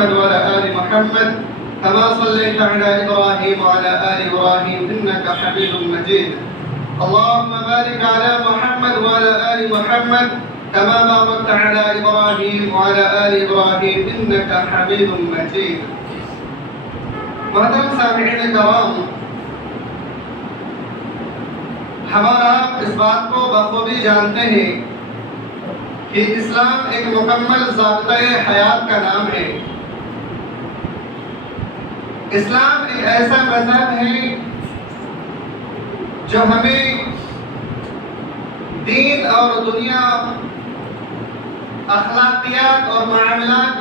محمد وعلى آل محمد كما صليت على إبراهيم وعلى آل إبراهيم إنك حميد مجيد. اللهم بارك على محمد وعلى آل محمد كما باركت على إبراهيم وعلى آل إبراهيم إنك حميد مجيد. محترم سامعین کرام، ہمارا اس بات کو بخوبی جانتے ہیں کہ اسلام ایک مکمل ضابطۂ حیات کا نام ہے. اسلام ایک ایسا مذہب ہے جو ہمیں دین اور دنیا، اخلاقیات اور معاملات،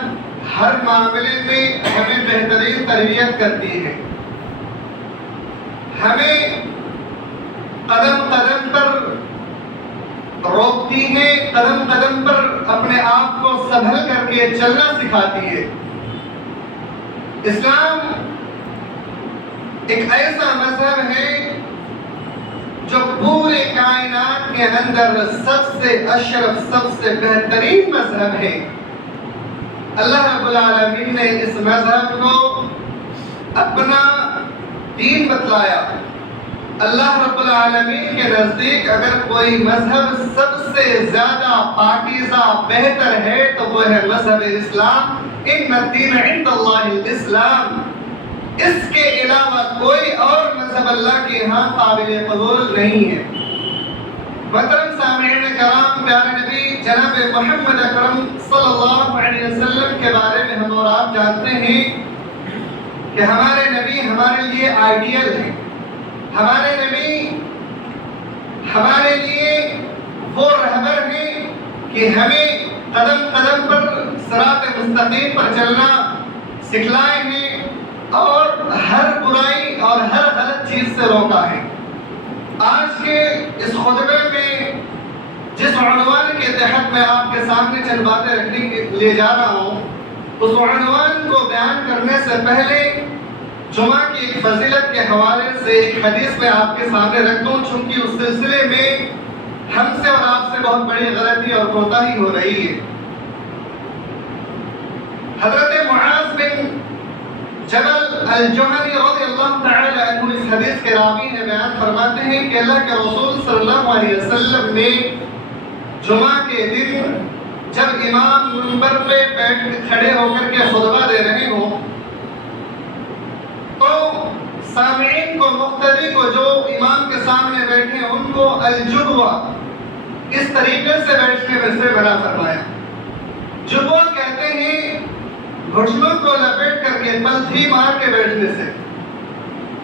ہر معاملے میں ہمیں بہترین تربیت کرتی ہے. ہمیں قدم قدم پر روکتی ہے، قدم قدم پر اپنے آپ کو سنبھل کر کے چلنا سکھاتی ہے. اسلام ایک ایسا مذہب ہے جو پورے کائنات کے اندر سب سے اشرف، سب سے بہترین مذہب ہے. اللہ رب العالمین نے اس مذہب کو اپنا دین بتلایا. اللہ رب العالمین کے نزدیک اگر کوئی مذہب سب سے زیادہ پاکیزہ بہتر ہے تو وہ ہے مذہب اسلام. ان الدین عند اللہ الاسلام. اس کے علاوہ کوئی اور مذہب اللہ کے ہاں قابل قبول نہیں ہے. محترم سامعین کرام، پیارے نبی جناب محمد اکرم صلی اللہ علیہ وسلم کے بارے میں ہم اور آپ جانتے ہیں کہ ہمارے نبی ہمارے لیے آئیڈیل ہیں. ہمارے نبی ہمارے لیے وہ رہبر ہیں کہ ہمیں قدم قدم پر صراط مستقیم پر چلنا سکھلائے ہیں اور ہر برائی اور ہر غلط چیز سے روکا ہے. آج کے اس خطبے میں جس عنوان کے تحت میں آپ کے سامنے چند باتیں رکھنے کے لیے جا رہا ہوں، اس عنوان کو بیان کرنے سے پہلے جمعہ کی ایک فضیلت کے حوالے سے ایک حدیث میں آپ کے سامنے رکھ دوں، چونکہ اس سلسلے میں ہم سے اور آپ سے بہت بڑی غلطی اور کوتاہی ہو رہی ہے. حضرت معاذ بن جبل الجہنی رضی اللہ تعالی عنہ اس حدیث کے راوی نے بیان فرماتے ہیں کہ اللہ کے رسول صلی اللہ علیہ وسلم نے جمعہ کے دن جب امام منبر پہ کھڑے ہو کر کے خطبہ دے رہے ہوں تو سامعین کو، مقتدی کو، جو امام کے سامنے بیٹھے ہیں، ان کو الجبوہ اس طریقے سے بیٹھنے میں سے منع فرمایا. جبوہ کہتے ہیں گھٹنوں کو لپیٹ کر کے پلتھی مار کے بیٹھنے سے.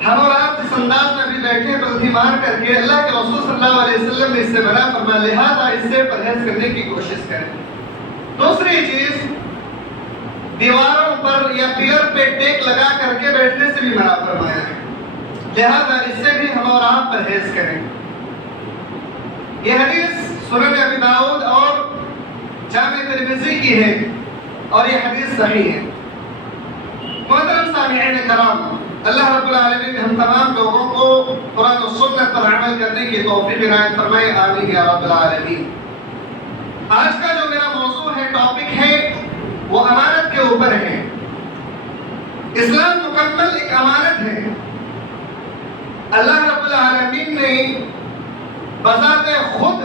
ہم اور آپ جس انداز میں بھی بیٹھے پلتھی مار کر کے، اللہ کے رسول صلی اللہ علیہ وسلم نے اس سے منع فرمایا، لہذا اس سے پرہیز کرنے کی کوشش کریں. دوسری چیز، دیواروں پر یا پیلر پہ ٹیک لگا کر کے بیٹھنے سے بھی منع فرمایا ہے، لہذا اس سے بھی ہم اور آپ پرہیز کریں. یہ حدیث سنن ابی داؤد اور جامع ترمذی کی ہے اور یہ حدیث صحیح ہے. محترم سامعین کرام، اللہ رب العالمین ہم تمام لوگوں کو قرآن و سنت پر عمل کرنے کی توفیق عنایت فرمائے، آمین یا رب العالمین. آج کا جو میرا موضوع ہے، ٹاپک ہے، وہ امانت کے اوپر ہے. اسلام مکمل ایک امانت ہے. اللہ رب العالمین نے بذات خود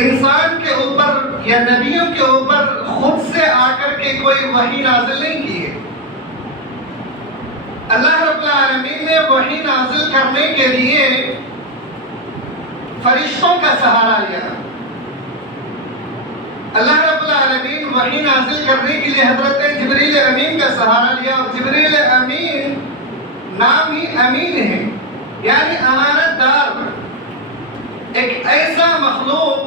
انسان کے اوپر یا نبیوں کے اوپر خود سے آ کر کے کوئی وحی نازل نہیں کی ہے. اللہ رب العالمین نے وحی نازل کرنے کے لیے فرشتوں کا سہارا لیا. اللہ رب العالمین وحی نازل کرنے کے لیے حضرت جبریل امین کا سہارا لیا، اور جبریل امین نام ہی امین ہے، یعنی امانت دار. ایک ایسا مخلوق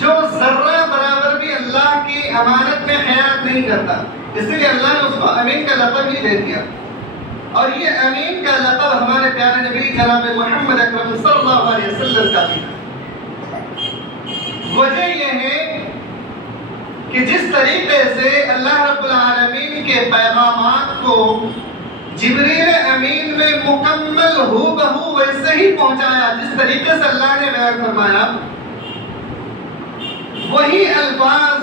جو ذرہ برابر بھی اللہ کی امانت میں خیانت نہیں کرتا، اس لیے اللہ نے اس کو امین کا لقب ہی دے دیا. اور یہ امین کا لقب ہمارے پیارے نبی جناب محمد اکرم صلی اللہ علیہ وسلم کا بھی ہے. وجہ یہ ہے کہ جس طریقے سے اللہ رب العالمین کے پیغامات کو جبریل امین میں مکمل ہو بہو ویسے ہی پہنچایا، جس طریقے سے اللہ نے بیان فرمایا، وہی الفاظ،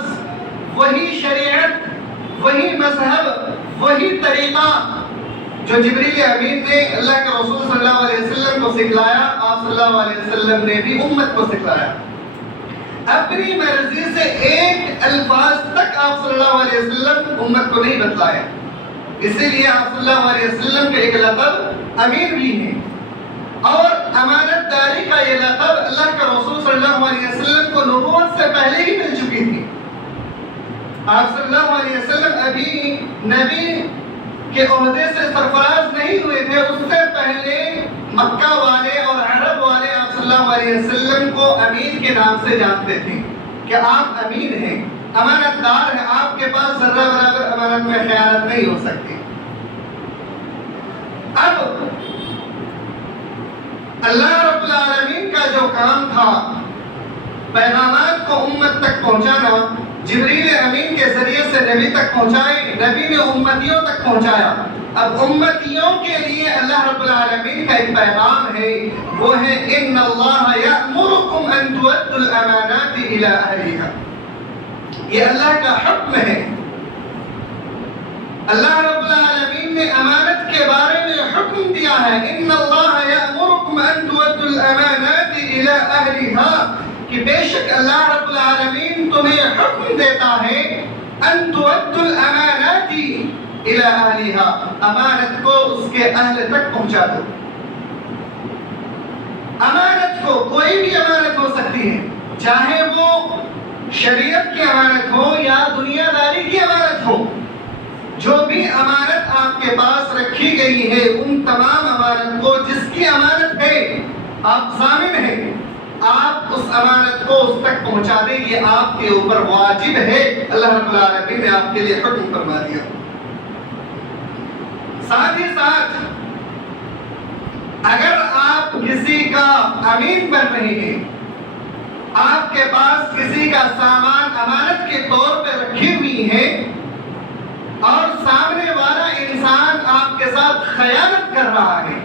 وہی شریعت، وہی وہی طریقہ جو جبریل امین نے اللہ کے رسول صلی اللہ علیہ وسلم کو سکھلایا، آپ صلی اللہ علیہ وسلم نے بھی امت کو سکھلایا۔ اپنی مرضی سے ایک الفاظ تک آپ صلی اللہ علیہ وسلم امت کو نہیں بتلایا، اسی لیے آپ صلی اللہ علیہ وسلم کے ایک لقب امین بھی ہے، اور امانت داری کا یہ لقب اللہ کے رسول صلی اللہ علیہ وسلم کو نبوت سے پہلے ہی مل چکی تھی۔ آپ صلی اللہ علیہ وسلم ابھی نبی کے عہدے سے سرفراز نہیں ہوئے تھے، اس سے پہلے مکہ والے اور عرب والے آپ صلی اللہ علیہ وسلم کو امین کے نام سے جانتے تھے کہ آپ امین ہیں، امانت دار ہیں، آپ کے پاس ذرہ برابر امانت میں خیانت نہیں ہو سکتی۔ اب اللہ رب العالمین کا جو کام تھا پیغامات کو امت تک پہنچانا، جبریل امین کے ذریعے سے نبی تک پہنچائے، نبی نے امتیوں تک پہنچایا۔ اب امتیوں کے لیے اللہ رب العالمین کا ایک پیغام ہے، وہ ہے ان اللہ یأمرکم ان تؤدوا الامانات الی اہلھا۔ یہ اللہ کا حکم ہے۔ اللہ رب العالمین نے امانت کے بارے میں حکم دیا ہے، ان اللہ یأمرکم ان تؤدوا الامانات الی اہلھا، کہ بے شک اللہ رب العالمین تمہیں حکم دیتا ہے ان تؤدوا الامانات الی اہلھا، امانت کو اس کے اہل تک پہنچا دو۔ امانت کو کوئی بھی امانت ہو سکتی ہے، چاہے وہ شریعت کی امانت ہو یا دنیا داری کی امانت ہو، جو بھی امانت آپ کے پاس رکھی گئی ہے ان تمام امانت کو، جس کی امانت ہے آپ ضامن ہیں، آپ اس امانت کو اس تک پہنچا دیں، یہ آپ کے اوپر واجب ہے۔ اللہ رب العالمین نے آپ کے لیے حکم فرما دیا۔ ساتھ ہی ساتھ اگر آپ کسی کا امین بن رہے ہیں، آپ کے پاس کسی کا سامان امانت کے طور پہ رکھی ہوئی ہے اور سامنے والا انسان آپ کے ساتھ خیانت کر رہا ہے،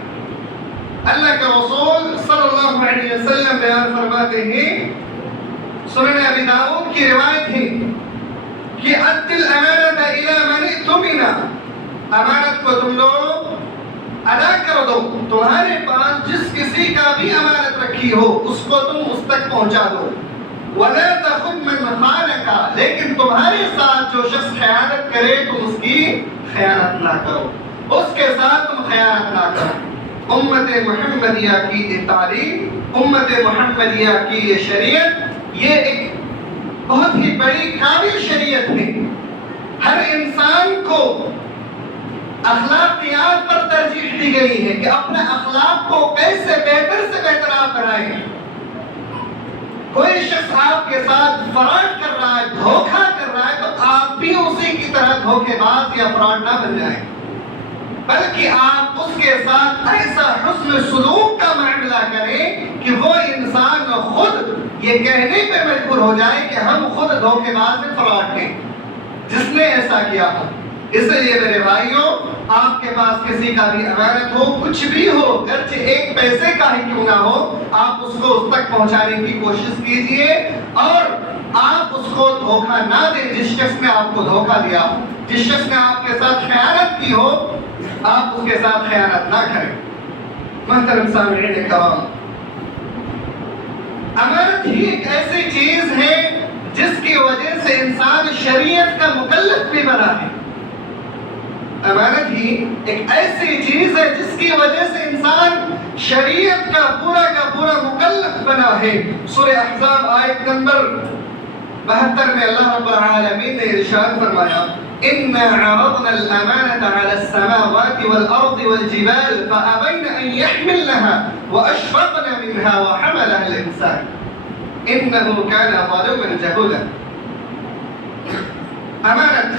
اللہ کے رسول صلی اللہ علیہ وسلم بیان فرماتے ہیں، سنن ابی داؤد کی روایت ہے کہ ادِ الامانۃ الی من اؤتمن، امانت کو تم لوگ ادا کر دو، تمہارے پاس جس کسی کا بھی امانت رکھی ہو اس کو تم اس تک پہنچا دو، وَلَا تَخُنْ مَنْ خَانَكَ، لیکن تمہارے ساتھ جو شخص خیانت کرے تم اس کی خیانت نہ کرو، اس کے ساتھ تم خیانت نہ کرو۔ امت محمدیہ کی یہ تعلیم، امت محمدیہ کی یہ شریعت، یہ ایک بہت ہی بڑی کامل شریعت ہے۔ ہر انسان کو اخلاقیات پر ترجیح دی گئی ہے کہ اپنے اخلاق کو کیسے بہتر سے بہتر آپ بنائیں۔ کوئی شخص آپ کے ساتھ فراڈ کر رہا ہے، دھوکہ کر رہا ہے، تو آپ بھی اسی کی طرح دھوکے باز یا فراڈ نہ بن جائیں، بلکہ آپ اس کے ساتھ ایسا حسن سلوک کا معاملہ کریں کہ وہ انسان خود یہ کہنے پہ مجبور ہو جائے کہ ہم خود دھوکے باز ہیں، فراڈ ہیں، جس نے ایسا کیا ہو۔ اس لیے میرے بھائیوں، آپ کے پاس کسی کا بھی امانت ہو، کچھ بھی ہو، گرچہ ایک پیسے کا ہی کیوں نہ ہو، آپ اس کو اس تک پہنچانے کی کوشش کیجئے، اور آپ اس کو دھوکہ نہ دیں۔ جس شخص نے آپ کو دھوکہ دیا ہو، جس شخص نے آپ کے ساتھ خیانت کی ہو، آپ اس کے ساتھ خیانت نہ کریں۔ محترم سامعین کرام، امانت ہی ایک ایسی چیز ہے جس کی وجہ سے انسان شریعت کا مکلف بھی بنا ہے۔ امانت ہی ایک ایسی چیز ہے جس کی وجہ سے انسان شریعت کا پورا مکلف بنا ہے۔ سورہ احزاب آیت نمبر 72 میں اللہ رب العالمین نے ارشاد فرمایا، إِنَّا عَرَضْنَا الْأَمَانَةَ عَلَى السَّمَاوَاتِ وَالْأَرْضِ وَالْجِبَالِ فَأَبَيْنَ أَن يَحْمِلْنَهَا وَأَشْفَقْنَ مِنْهَا وَحَمَلَهَا الْإِنسَانُ إِنَّهُ كَانَ ظَلُومًا جَهُولًا۔ امانت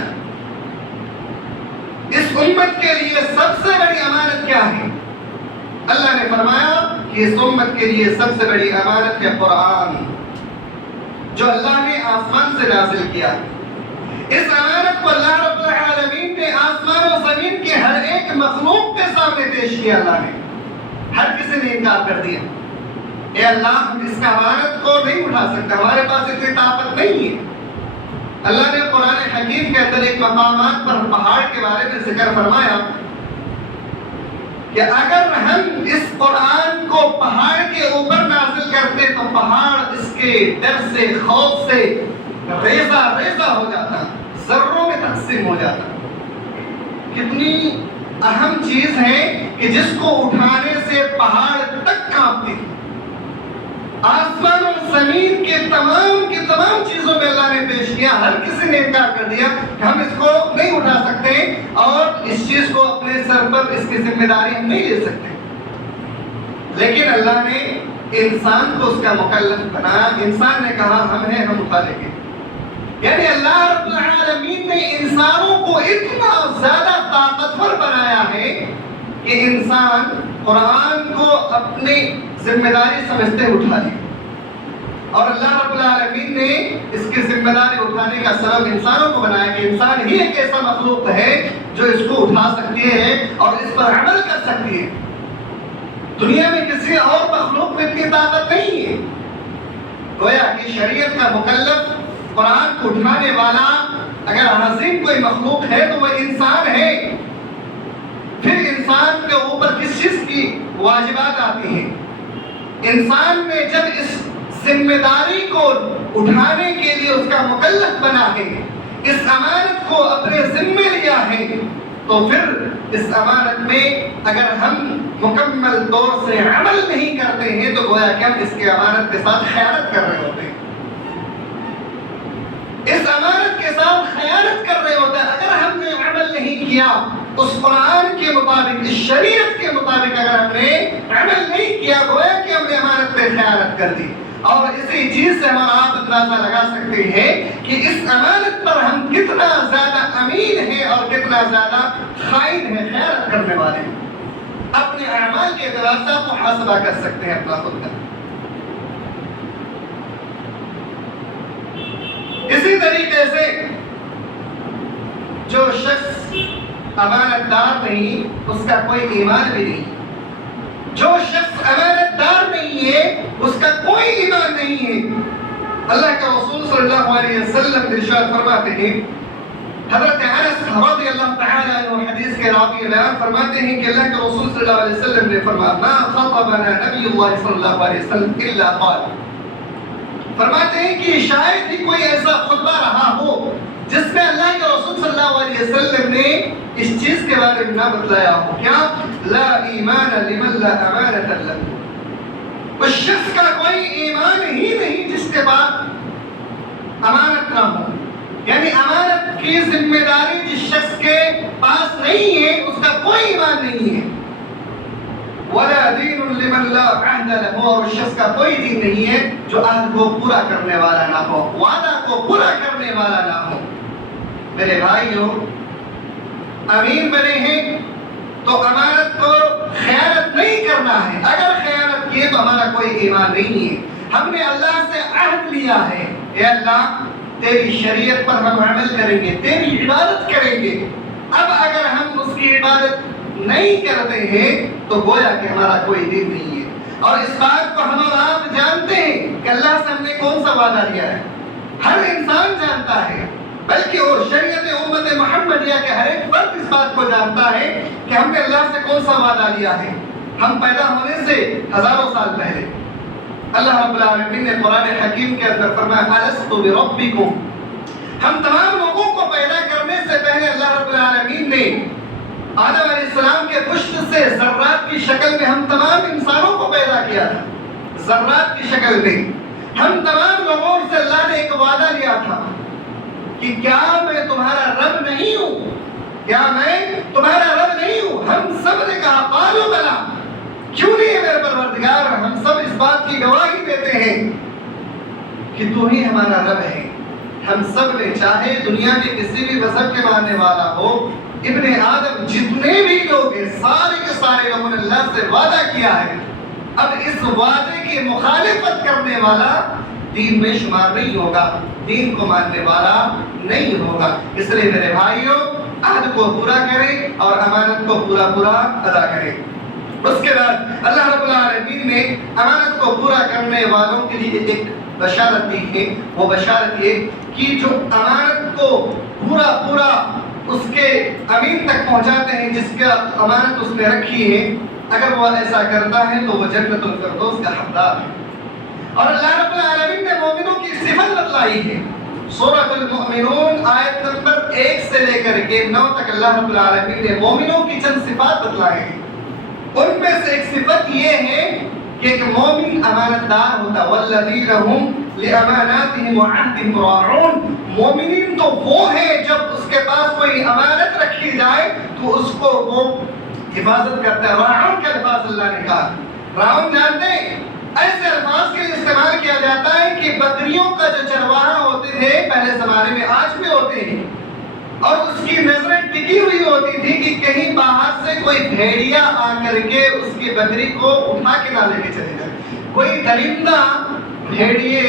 اس امت کے لیے سب سے بڑی امانت کیا ہے؟ اللہ نے فرمایا کہ اس امت کے لیے سب سے بڑی امانت ہے قرآن، جو اللہ نے آسمان سے نازل کیا۔ اس امانت کو اللہ رب العالمین نے آسمان و زمین کے ہر ایک مخلوق کے سامنے پیش کیا۔ اللہ نے ہر کسی نے انکار کر دیا، اے اللہ ہم اس کا امانت کو نہیں اٹھا سکتے، ہمارے پاس اتنی طاقت نہیں ہے۔ اللہ نے قرآن حکیم کے اندر ایک مقامات پر پہاڑ کے بارے میں ذکر فرمایا کہ اگر ہم اس قرآن کو پہاڑ کے اوپر نازل کرتے تو پہاڑ اس کے ڈر سے خوف سے ریزہ ریزہ ہو جاتا، ذروں میں تقسیم ہو جاتا۔ کتنی اہم چیز ہے کہ جس کو اٹھانے سے پہاڑ تک کانپتی تھی۔ آسمان اور زمین کے تمام چیزوں میں اللہ نے پیش کیا، ہر کسی نے انکار کر دیا کہ ہم اس کو نہیں اٹھا سکتے اور اس چیز کو اپنے سر پر اس کی ذمہ داری ہم نہیں لے سکتے، لیکن اللہ نے انسان کو اس کا مکلف بنایا۔ انسان نے کہا ہم ہیں، ہم اٹھا لیں گے۔ یعنی اللہ رب العالمین نے انسانوں کو اتنا زیادہ طاقتور بنایا ہے کہ انسان قرآن کو اپنی ذمہ داری سمجھتے اٹھا لے، اور اللہ رب العالمین نے اس کی ذمہ داری اٹھانے کا سبب انسانوں کو بنایا کہ انسان ہی ایک ایسا مخلوق ہے جو اس کو اٹھا سکتی ہے اور اس پر عمل کر سکتی ہے۔ دنیا میں کسی اور مخلوق میں اتنی طاقت نہیں ہے۔ گویا کہ شریعت کا مکلف، قرآن کو اٹھانے والا اگر عظیم کوئی مخلوق ہے تو وہ انسان ہے۔ پھر انسان کے اوپر کس چیز کی واجبات آتی ہیں؟ انسان نے جب اس ذمہ داری کو اٹھانے کے لیے اس کا مکلف بنا ہے، اس امانت کو اپنے ذمے لیا ہے، تو پھر اس امانت میں اگر ہم مکمل طور سے عمل نہیں کرتے ہیں تو گویا کہ ہم اس کی امانت کے ساتھ خیانت کر رہے ہوتے ہیں۔ اس امانت کے ساتھ خیانت کر رہے ہوتے ہیں۔ اگر ہم نے عمل نہیں کیا اس قرآن کے مطابق، اس شریعت کے مطابق اگر ہم نے عمل نہیں کیا، گویا کہ ہم نے امانت پہ خیانت کر دی۔ اور اسی چیز سے ہم آپ اندازہ لگا سکتے ہیں کہ اس امانت پر ہم کتنا زیادہ امین ہیں اور کتنا زیادہ خائن ہیں، خیانت کرنے والے ہیں۔ اپنے اعمال کے اعتبار سے آپ محاسبہ کر سکتے ہیں اپنا خود کا۔ اسی طریقے سے جو شخص امانت دار نہیں اس کا کوئی ایمان بھی نہیں، جو شخص امانت دار نہیں ہے اس کا کوئی ایمان نہیں ہے۔ اللہ کے رسول صلی اللہ علیہ وسلم ارشاد فرماتے ہیں، حضرت انس رضی اللہ تعالی عنہ حدیث کے راوی بیان فرماتے ہیں کہ اللہ کے رسول صلی اللہ علیہ وسلم نے فرمایا ما خطبنا نبی اللہ صلی اللہ علیہ وسلم الا قال، فرماتے ہیں کہ شاید ہی کوئی ایسا خطبہ رہا ہو جس میں اللہ کے رسول صلی اللہ علیہ وسلم نے اس چیز کے بارے میں نہ بتلایا ہو، کیا؟ لا ایمان لمن لا امانت له، اس شخص کا کوئی ایمان ہی نہیں جس کے بعد امانت نہ ہو۔ یعنی امانت کی ذمہ داری جس شخص کے پاس نہیں ہے اس کا کوئی ایمان نہیں ہے۔ ولا دین لمن لا عہد له، اور اس شخص کا کوئی دین نہیں ہے جو عہد کو پورا کرنے والا نہ ہو، وعدہ کو پورا کرنے والا نہ ہو۔ میرے بھائیوں، امین بنے ہیں تو امانت کو خیانت نہیں کرنا ہے۔ اگر خیانت کیے تو ہمارا کوئی ایمان نہیں ہے۔ ہم نے اللہ سے عہد لیا ہے، اے اللہ تیری شریعت پر ہم عمل کریں گے، تیری عبادت کریں گے۔ اب اگر ہم اس کی عبادت نہیں کرتے ہیں تو گویا کہ ہمارا کوئی دین نہیں ہے۔ اور اس بات کو ہم اور آپ جانتے ہیں کہ اللہ سے ہم نے کون سا وعدہ لیا ہے، ہر انسان جانتا ہے، بلکہ اور شریعت امت محمدیہ کے ہر ایک فرد اس بات کو جانتا ہے کہ ہم نے اللہ سے کون سا وعدہ لیا ہے۔ ہم پیدا ہونے سے ہزاروں سال پہلے اللہ رب العالمین نے قرآن حکیم کے اندر فرمایا الست بربکم، ہم تمام لوگوں کو پیدا کرنے سے پہلے اللہ رب العالمین نے آدم علیہ السلام کے پشت سے ذرات کی شکل میں ہم تمام انسانوں کو پیدا کیا تھا۔ ذرات کی شکل میں ہم تمام لوگوں سے اللہ نے ایک وعدہ لیا تھا کہ کیا میں تمہارا رب نہیں ہوں، کیا میں تمہارا رب نہیں ہوں؟ ہم سب نے کہا قالوا بلا، کیوں نہیں ہے میرے پروردگار؟ ہم سب اس بات کی گواہی دیتے ہیں کہ تو ہی ہمارا رب ہے۔ ہم سب نے، چاہے دنیا کے کسی بھی مذہب کے ماننے والا ہو، ابن آدم جتنے بھی لوگ ہیں، سارے کے سارے لوگوں نے اللہ سے وعدہ کیا ہے۔ اب اس وعدے کی مخالفت کرنے والا دین میں شمار نہیں ہوگا، دین کو ماننے والا نہیں ہوگا۔ اس لیے میرے بھائیوں، عہد کو پورا کریں اور امانت کو پورا ادا کریں۔ اس کے بعد اللہ رب العالمین نے امانت کو پورا کرنے والوں کے لیے ایک بشارت دی ہے، وہ بشارت یہ کہ جو امانت کو پورا اس کے امین تک پہنچاتے ہیں، جس کا امانت اس نے رکھی ہے، اگر وہ ایسا کرتا ہے تو وہ جنت الفردوس کا حقدار ہے۔ اور اللہ رب العالمین نے مومنوں کی صفت بتلائی ہے۔ سورۃ المؤمنون آیت نمبر 1 سے لے کر کے 9 تک اللہ رب العالمین نے مومنوں کی چند صفات بتلائے ہیں۔ ان میں سے ایک صفت یہ ہے کہ ایک مومن امانت دار ہوتا ہے، والذین هم لاماناتهم وعهدهم راعون۔ مومنین تو وہ ہیں جب اس کے پاس کوئی امانت رکھی جائے تو اس کو وہ حفاظت کرتا ہے۔ راعون کا الفاظ اللہ نے کہا، راعون جانتے ہیں ایسے الفاظ کے استعمال کیا جاتا ہے کہ بکریوں کا جو چرواہا ہوتے تھے پہلے زمانے میں، آج بھی ہوتے ہیں، اور اس کی نظریں ٹکی ہوئی ہوتی تھی کہ کہیں باہر سے کوئی بھیڑیا آ کر کے اس کی بکری کو اٹھا کے نہ لے کے چلے جائے، کوئی درندہ بھیڑیے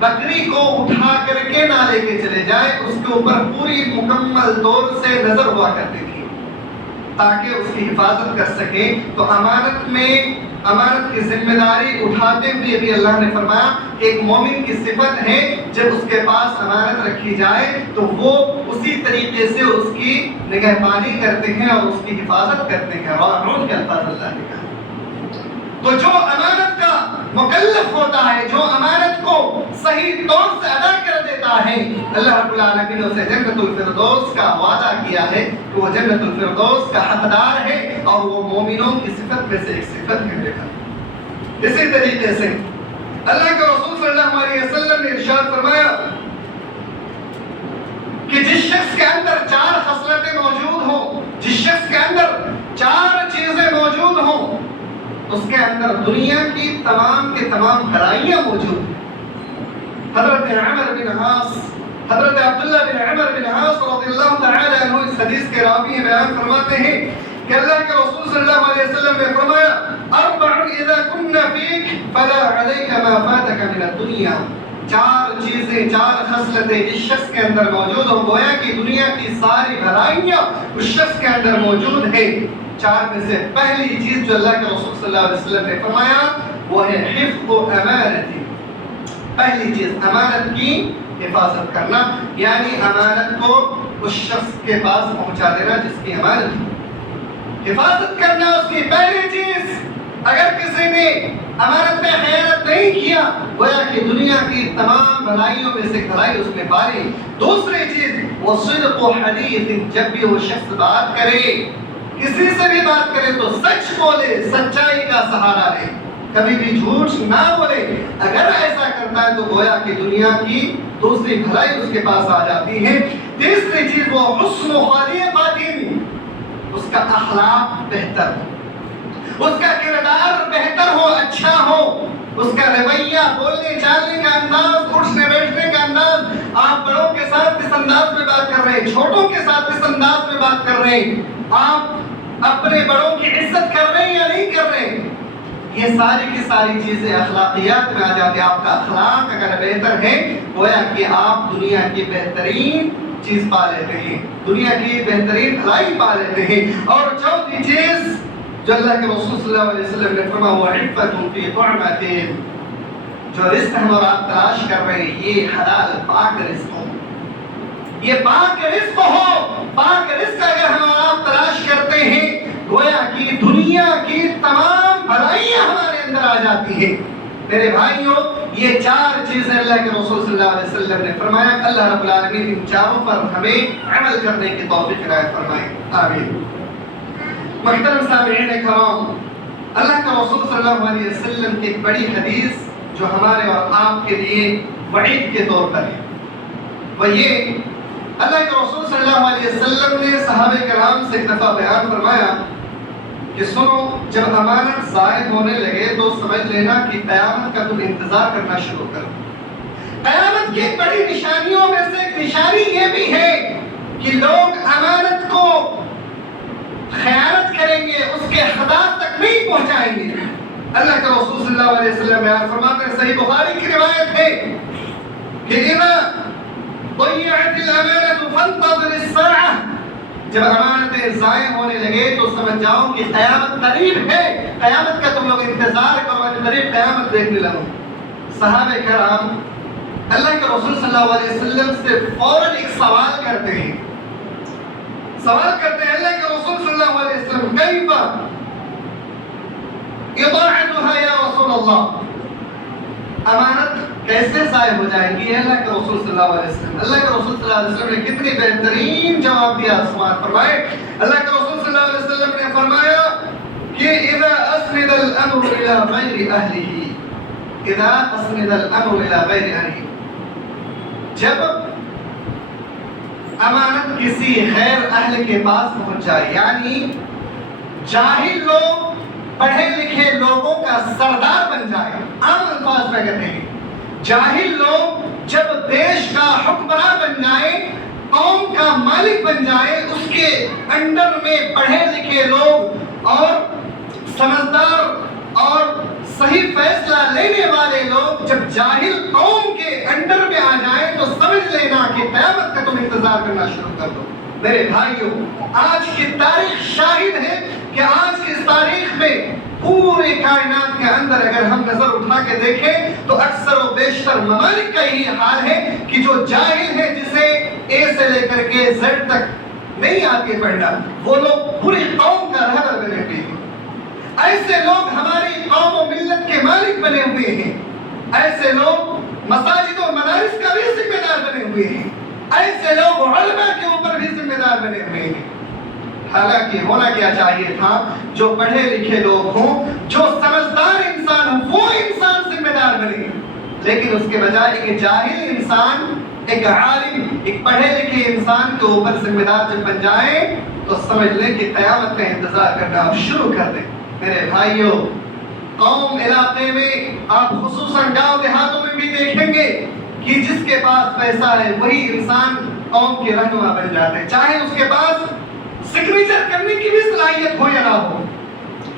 بکری کو اٹھا کر کے نہ لے کے چلے جائے، اس کے اوپر پوری مکمل طور سے نظر ہوا کرتی تھی تاکہ اس کی حفاظت کر سکے۔ تو امانت میں امانت کی ذمہ داری اٹھاتے ہوئے بھی اللہ نے فرمایا کہ ایک مومن کی صفت ہے جب اس کے پاس امانت رکھی جائے تو وہ اسی طریقے سے اس کی نگہبانی کرتے ہیں اور اس کی حفاظت کرتے ہیں۔ راعون کا الفاظ اللہ نے کہا۔ تو جو امانت کا مکلف ہوتا ہے، جو امانت کو صحیح طور سے ادا کر دیتا ہے، اللہ رب العالمین نے اسے جنت الفردوس کا وعدہ کیا ہے کہ وہ جنت الفردوس کا حقدار ہے، اور وہ مومنوں کی صفت میں سے ایک صفت ہے۔ دیکھا اسی طریقے سے اللہ کے رسول صلی اللہ علیہ وسلم نے ارشاد فرمایا کہ جس شخص کے اندر 4 خصلتیں موجود ہوں، جس شخص کے اندر 4 چیزیں موجود ہوں، اس کے اندر دنیا کی تمام کے تمام بھلائیاں موجود ہیں۔ حضرت عمر بن عاص، حضرت عبداللہ بن عمر بن عاص رضی اللہ تعالی عنہ اس حدیث کے راوی بیان فرماتے ہیں کہ اللہ کے رسول صلی اللہ علیہ وسلم نے فرمایا 4 اذا كنا فيك فلا عليك ما فاتك من الدنيا۔ 4 چیزیں، 4 خصلتیں جس شخص کے اندر موجود ہوں، گویا کہ دنیا کی ساری بھلائیاں اس شخص کے اندر موجود ہیں۔ 4 میں سے پہلی چیز جو اللہ کے رسول صلی اللہ علیہ وسلم نے فرمایا وہ ہے حفظ امانت۔ پہلی چیز امانت کی حفاظت کرنا، یعنی امانت کو اس شخص کے پاس پہنچا دینا جس کی امانت ہے۔ حفاظت کرنا اس کی پہلی چیز۔ اگر کسی نے امانت میں خیانت نہیں کیا، گویا کہ دنیا کی تمام بھلائیوں میں سے بھلائی اس میں پالی۔ دوسری چیز وہ صدق و حدیث، جب بھی وہ شخص بات کرے، کسی سے بھی بات کرے تو سچ بولے، سچائی کا سہارا لے، کبھی بھی جھوٹ نہ بولے۔ اگر ایسا کرتا ہے تو گویا کہ دنیا کی دوسری بھلائی اس کے پاس آ جاتی ہے۔ تیسری چیز وہ حسن و خالی باطن، اس کا اخلاق بہتر ہو، اس کا کردار بہتر ہو، اچھا ہو، اس کا رویہ، بولنے چالنے کا انداز، اٹھنے بیٹھنے کا انداز، آپ بڑوں کے ساتھ کس انداز میں بات کر رہے ہیں، چھوٹوں کے ساتھ کس انداز میں بات کر رہے ہیں، آپ اپنے بڑوں کی عزت کر رہے ہیں یا نہیں کر رہے ہیں، یہ ساری کی ساری چیزیں اخلاقیات میں آ جاتی ہیں۔ آپ کا اخلاق اگر بہتر ہے، گویا کہ آپ دنیا کی بہترین چیز پا لیتے ہیں، دنیا کی بہترین بھلائی پا لیتے ہیں۔ اور چوتھی چیز جو اللہ کے رسول صلی اللہ علیہ وسلم نے فرمایا وہ عفت فی طعمۃ، جو رزق ہم اور آپ تلاش کر رہے ہیں یہ حلال پاک رزق ہو، یہ پاک رزق ہو۔ پاک رزق اگر ہم اور آپ تلاش کرتے ہیں، گویا کہ دنیا کی تمام بھلائیاں ہمارے اندر آ جاتی ہیں۔ میرے بھائیوں، یہ 4 چیزیں اللہ کے رسول صلی اللہ علیہ وسلم نے فرمایا۔ اللہ رب العالمین ان چاروں پر ہمیں عمل کرنے کی توفیق عنایت فرمائے، آمین۔ محترم سامعین کرام، اللہ کے رسول صلی اللہ علیہ وسلم کی ایک بڑی حدیث جو ہمارے اور آپ کے لیے وعید کے طور پر ہے، وہ یہ اللہ کے رسول صلی اللہ علیہ وسلم نے صحابہ کرام سے ایک دفعہ بیان فرمایا کہ سنو، جب امانت زائد ہونے لگے تو سمجھ لینا کہ قیامت کا تم انتظار کرنا شروع کرو۔ قیامت کی بڑی نشانیوں میں سے ایک نشانی یہ بھی ہے کہ لوگ امانت کو خیانت کریں گے، اس کے حدات تک نہیں پہنچائیں گے۔ اللہ کے رسول صلی اللہ علیہ وسلم بیان فرماتے ہیں، صحیح بخاری کی روایت ہے کہ اذا ضيعت الامانة فانتظر الساعة، جب امانتیں ضائع ہونے لگے تو سمجھ جاؤ کہ قیامت قریب ہے، قیامت کا تم لوگ انتظار کرو، قریب قیامت دیکھنے لگو۔ صحابہ کرام اللہ کے رسول صلی اللہ علیہ وسلم سے فوراً ایک سوال کرتے ہیں اللہ کے رسول صلی اللہ علیہ وسلم کیف اطاعتها یا رسول اللہ، امانت کیسے ضائع ہو جائے گی اللہ کے رسول صلی اللہ علیہ وسلم؟ اللہ کے رسول صلی اللہ علیہ وسلم نے کتنی بہترین جواب دیا، سماعت فرمائے۔ اللہ کے رسول صلی اللہ علیہ وسلم نے فرمایا کہ اذا اسند الامر الى غیر اہلہ، اذا اسند الامر الى غیر اہلہ، جب امانت کسی غیر اہل کے پاس پہنچ جائے، یعنی جاہل لوگ پڑھے لکھے لوگوں کا سردار بن جائے، عام الفاظ میں کہتے ہیں جاہل لوگ جب دیش کا حکمراں بن جائے، قوم کا مالک بن جائے، اس کے انڈر میں پڑھے لکھے لوگ اور سمجھدار اور صحیح فیصلہ لینے والے لوگ جب جاہل قوم کے انڈر میں آ جائیں تو سمجھ لینا کہ قیامت کا تم انتظار کرنا شروع کر دو۔ میرے بھائیوں، آج کی تاریخ شاہد ہے کہ آج کی اس تاریخ میں پورے کائنات کے اندر اگر ہم نظر اٹھا کے دیکھیں تو اکثر و بیشتر ممالک کا یہی حال ہے کہ جو جاہل ہے، جسے اے سے لے کر کے زیڈ تک نہیں آتی پڑھنا، وہ لوگ پوری قوم کا رہبر بنے ہوئے ہیں۔ ایسے لوگ ہماری قوم و ملت کے مالک بنے ہوئے ہیں، ایسے لوگ مساجد و مدارس کا بھی ذمہ دار بنے ہوئے ہیں، ایسے لوگ علماء کے اوپر بھی ذمہ دار بنے ہوئے ہیں۔ حالانکہ ہونا کیا چاہیے تھا، جو پڑھے لکھے لوگ ہوں، جو سمجھدار انسان ہوں، وہ انسان ذمہ دار بنے، لیکن اس کے بجائے ایک جاہل انسان، ایک عالم، ایک پڑھے لکھے انسان کے اوپر ذمہ دار جب بن جائے تو سمجھ لیں کہ قیامت کا انتظار کرنا آپ شروع کر دیں۔ میرے بھائیوں، قوم علاقے میں آپ خصوصاً گاؤں دیہاتوں میں بھی دیکھیں گے کہ جس کے پاس پیسہ ہے وہی انسان قوم کے رہنما بن جاتے ہیں، چاہے اس کے پاس سگنیچر کرنے کی بھی صلاحیت ہو یا نہ ہو،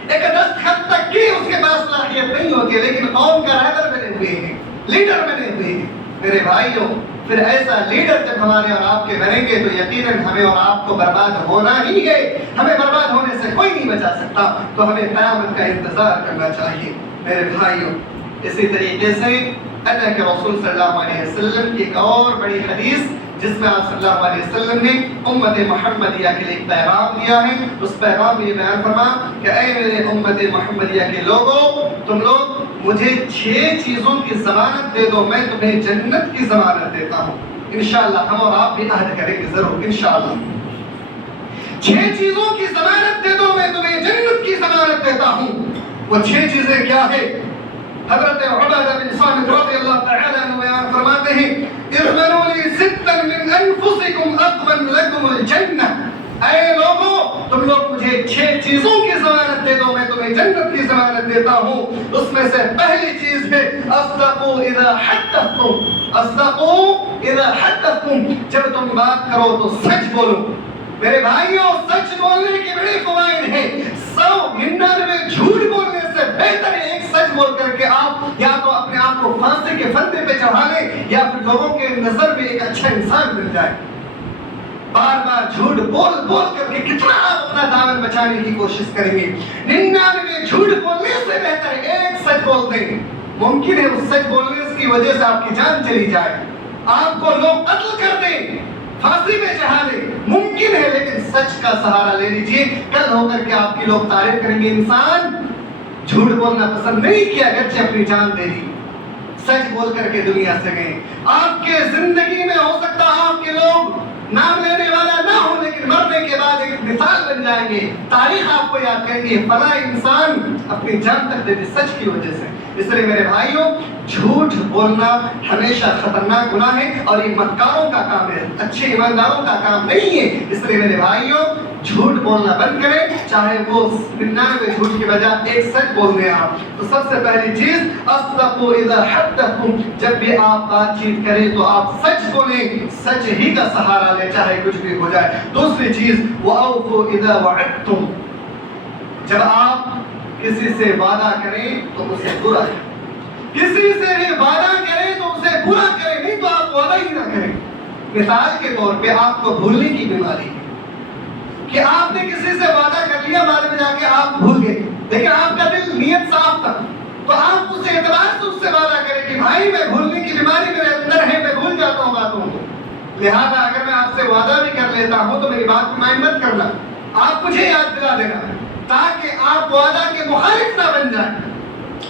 ایک دستخط تک کی اس کے پاس صلاحیت نہیں ہوتی، لیکن قوم کا رہبر بنے ہوئے ہیں، لیڈر بنے ہوئے ہیں۔ میرے بھائیوں، پھر ایسا لیڈر جب ہمارے اور آپ کے بنیں گے تو یقیناً ہمیں اور آپ کو برباد ہونا ہی ہے، ہمیں برباد ہونے سے کوئی نہیں بچا سکتا، تو ہمیں قیامت کا انتظار کرنا چاہیے۔ میرے بھائیوں، اسی طریقے سے اللہ کے رسول صلی اللہ علیہ وسلم کی ایک اور بڑی حدیث جس میں آپ صلی اللہ علیہ وسلم نے امت محمدیہ کے لیے ایک پیغام دیا ہے، اس پیغام میں یہ بیان فرما کہ اے میرے امت محمدیہ کے لوگوں، تم لوگ مجھے 6 چیزوں کی ضمانت دے دو، میں تمہیں جنت کی ضمانت دیتا ہوں۔ انشاءاللہ ہم اور آپ بھی عہد کریں گے ضرور انشاءاللہ۔ 6 چیزوں کی ضمانت دے دو، میں تمہیں جنت کی ضمانت دیتا ہوں۔ وہ 6 چیزیں کیا ہے؟ حضرت عبادہ بن صامت رضی اللہ تعالی عنہ بیان فرماتے ہیں، اغفروا لی 6 من انفسکم اضمن لکم الجنہ، اے لوگوں تم لوگ مجھے 6 چیزوں کی ضمانت دے دو، میں تمہیں جنت کی ضمانت دیتا ہوں۔ اس میں سے پہلی چیز ہے اصدقوا اذا حدثتم، اصدقوا اذا حدثتم، جب تم بات کرو تو سچ بولو۔ میرے بھائیوں، سچ بولنے کے بڑے فوائد ہیں۔ 199 جھوٹ بولنے سے بہتر ہے ایک سچ بول کر کے آپ یا تو اپنے آپ کو پھانسی کے پھندے پہ چڑھا لیں یا پھر لوگوں کے نظر میں ایک اچھا انسان بن جائے۔ بار بار جھوٹ بول بول کر کے کتنا آپ اپنا دامن بچانے کی کوشش کریں گے؟ 99 جھوٹ بولنے سے بہتر ہے ایک سچ بول دیں۔ ممکن ہے اس سچ بولنے کی وجہ سے آپ کی جان چلی جائے، آپ کو لوگ قتل کر دیں، پھانسی پہ چڑھا دیں، ممکن ہے، لیکن سچ کا سہارا لے لیجئے، کل ہو کر کے آپ کی لوگ تعریف کریں گے انسان جھوٹ بولنا پسند نہیں کیا، گرچہ اپنی جان دے دی، سچ بول کر کے دنیا سے گئے۔ آپ کے زندگی میں ہو سکتا ہے آپ کے لوگ نام لینے والا نہ ہو، لیکن مرنے کے بعد ایک مثال بن جائیں گے، تاریخ آپ کو یاد کریں گے فلاں انسان اپنی جان تک دے دی سچ کی وجہ سے۔ اس لیے میرے بھائیوں، جھوٹ بولنا ہمیشہ خطرناک گناہ ہے اور یہ مکاروں کا کام ہے، اچھے ایمانداروں کا کام نہیں ہے۔ اس لیے میرے بھائیوں، جھوٹ بولنا بند کریں، چاہے وہ 99 جھوٹ کی بجائے ایک سچ بول دیں آپ۔ تو سب سے پہلی چیز اصدقوا اذا حدثتم، جب بھی آپ بات چیت کریں تو آپ سچ بولیں، سچ ہی کا سہارا لیں چاہے کچھ بھی ہو جائے۔ دوسری چیز واوفوا اذا وعدتم، جب آپ کسی سے وعدہ کریں تو اسے پورا کریں، کسی سے بھی وعدہ کریں تو اسے پورا کریں، نہیں تو آپ وعدہ ہی نہ کریں۔ مثال کے طور پہ آپ کو بھولنے کی بیماری ہے کہ آپ نے کسی سے وعدہ کر لیا، بعد میں جا کے آپ بھول گئے، لیکن آپ کا دل نیت صاف تھا، تو آپ اس اعتبار سے اس سے وعدہ کریں کہ بھائی میں بھولنے کی بیماری میرے اندر ہے، میں بھول جاتا ہوں باتوں کو، لہذا اگر میں آپ سے وعدہ بھی کر لیتا ہوں تو میری بات کو مائنڈ مت کرنا، آپ مجھے یاد دلا دینا تاکہ آپ وعدہ کے مخالف نہ بن جائیں۔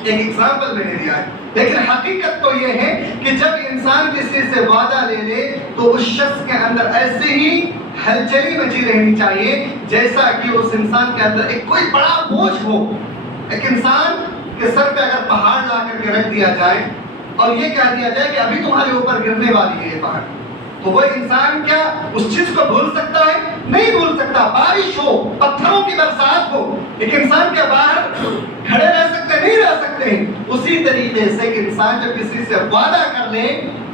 ایک ایگزامپل میں نے دیا ہے، لیکن حقیقت تو یہ ہے کہ جب انسان کسی سے وعدہ لے لے تو اس شخص کے اندر ایسے ہی ہلچلی مچی رہنی چاہیے جیسا کہ اس انسان کے اندر ایک کوئی بڑا بوجھ ہو۔ ایک انسان کے سر پہ اگر پہاڑ لا کر کے رکھ دیا جائے اور یہ کہہ دیا جائے کہ ابھی تمہارے اوپر گرنے والی ہے یہ پہاڑ، تو وہ انسان کیا اس چیز کو بھول سکتا ہے؟ نہیں بھول سکتا۔ بارش ہو، پتھروں کی برسات ہو، ایک انسان کیا باہر کھڑے رہ سکتے؟ نہیں رہ سکتے۔ اسی طریقے سے ایک انسان جب کسی سے وعدہ کر لے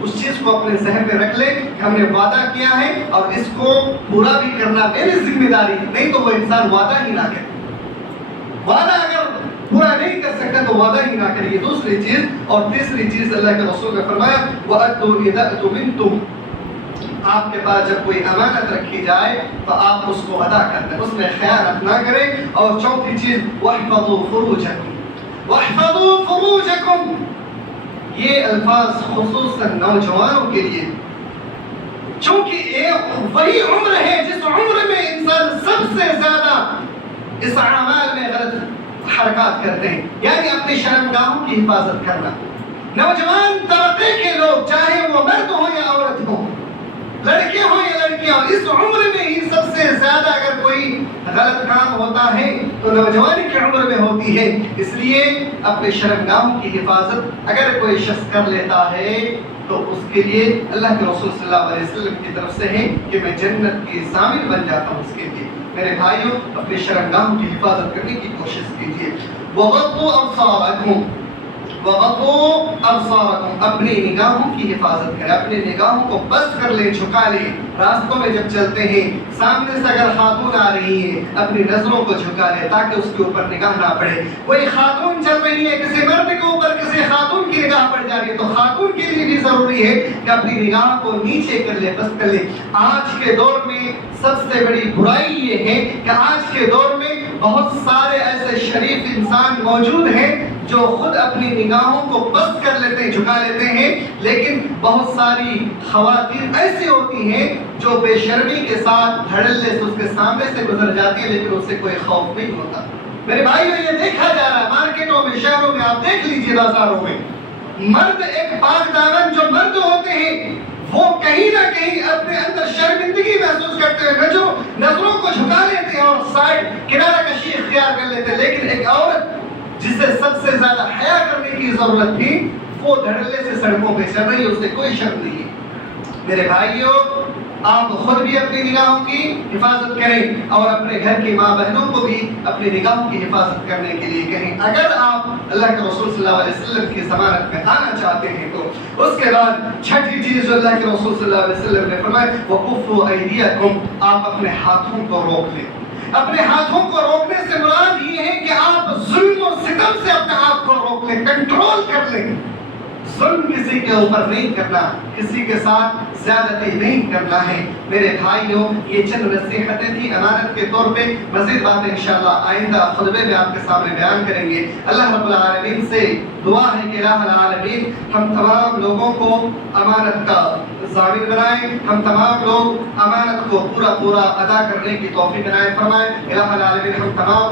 اس چیز کو اپنے ذہن میں رکھ لے کہ ہم نے وعدہ کیا ہے اور اس کو پورا بھی کرنا میری ذمہ داری، نہیں تو وہ انسان وعدہ ہی نہ کرے۔ وعدہ اگر پورا نہیں کر سکتا تو وعدہ ہی نہ کرے، یہ دوسری چیز۔ اور تیسری چیز اللہ کے رسول نے فرمایا وَأَدُّوا إِذَا اؤْتُمِنْتُمْ، آپ کے پاس جب کوئی امانت رکھی جائے تو آپ اس کو ادا کر دیں، اس میں خیانت نہ کریں۔ اور چوتھی چیز وَاحْفَظُوا فُرُوجَكُمْ، وَاحْفَظُوا فُرُوجَكُمْ، یہ الفاظ خصوصاً نوجوانوں کے لیے، چونکہ یہ وہی عمر ہے جس عمر میں انسان سب سے زیادہ اس اعمال میں غلط حرکات کرتے ہیں، یعنی اپنی شرمگاہوں کی حفاظت کرنا۔ نوجوان طبقے کے لوگ چاہے وہ مرد ہوں یا عورت ہوں، لڑکے ہوں یا لڑکیاں ہوں، اس عمر میں ہی سب سے زیادہ اگر کوئی غلط کام ہوتا ہے تو نوجوانی کی عمر میں ہوتی ہے۔ اس لیے اپنے شرمگاہوں کی حفاظت اگر کوئی شخص کر لیتا ہے تو اس کے لیے اللہ کے رسول صلی اللہ علیہ وسلم کی طرف سے ہے کہ میں جنت کی ضامن بن جاتا ہوں اس کے لیے۔ میرے بھائیوں، اپنے شرمگاہوں کی حفاظت کرنے کی کوشش کیجیے۔ وَغَضُّوا أَبْصَارَكُمْ، وَغَضُّوا أَبْصَارَكُمْ، اپنی نگاہوں کی حفاظت کریں، اپنے نگاہوں کو بست کر لیں، جھکا لیں۔ راستوں میں جب چلتے ہیں سامنے سے اگر خاتون آ رہی ہے اپنی نظروں کو جھکا لیں تاکہ اس کے اوپر نگاہ نہ پڑے۔ کوئی خاتون چل رہی ہے، کسی مرد کے اوپر کسی خاتون کی نگاہ پڑ جا رہی ہے تو خاتون کے لیے بھی ضروری ہے کہ اپنی نگاہ کو نیچے کر لے، بست کر لے۔ آج کے دور میں سب سے بڑی برائی یہ ہے کہ آج کے دور میں بہت سارے ایسے شریف انسان موجود ہیں جو خود اپنی نگاہوں کو بست کر لیتے ہیں، جھکا لیتے ہیں، لیکن بہت ساری خواتین ایسی ہوتی ہیں جو بے شرمی کے ساتھ دھڑلے سے اس کے سامنے سے گزر جاتی ہے لیکن اس سے کوئی خوف نہیں ہوتا۔ میرے بھائیو، یہ دیکھا جا رہا ہے مارکیٹوں میں، شہروں میں، آپ دیکھ لیجئے بازاروں میں، مرد ایک پاک دامن جو مرد ہوتے ہیں وہ کہیں نہ کہیں اپنے اندر شرمندگی محسوس کرتے ہوئے نظروں کو جھکا لیتے ہیں اور سائڈ کنارہ کشی اختیار کر لیتے ہیں، لیکن ایک عورت جسے سب سے زیادہ حیا کرنے کی ضرورت تھی وہ دھڑلے سے سڑکوں پہ چل رہی ہے، اس سے کوئی شرم نہیں ہے۔ میرے بھائیوں، آپ خود بھی اپنی نگاہوں کی حفاظت کریں اور اپنے گھر کی ماں بہنوں کو بھی اپنی نگاہوں کی حفاظت کرنے کے لیے کہیں۔ اگر آپ اللہ کے رسول صلی اللہ علیہ وسلم کی ضمانت میں آنا چاہتے ہیں تو اس کے بعد چھٹی چیز جو اللہ کے رسول صلی اللہ علیہ وسلم نے فرمایا وَكُفُّوا أَيْدِيَكُمْ، آپ اپنے ہاتھوں کو روک لیں۔ اپنے ہاتھوں کو روکنے سے مراد یہ ہے کہ آپ ظلم و ستم سے اپنے آپ کو روک لیں، کنٹرول کر لیں۔ ظلم کسی کے اوپر نہیں کرنا، کسی کے ساتھ زیادتی نہیں کرنا ہے۔ میرے بھائیوں، یہ چند نصیحتیں تھیں امانت کے طور پہ، مزید باتیں انشاءاللہ آئندہ خطبے میں آپ کے سامنے بیان کریں گے۔ اللہ رب العالمین سے دعا ہے کہ الہ العالمین ہم تمام لوگوں کو امانت کا ضامن بنائیں، ہم تمام لوگ امانت کو پورا ادا کرنے کی توفیق عنایت فرمائیں۔ الہ العالمین ہم تمام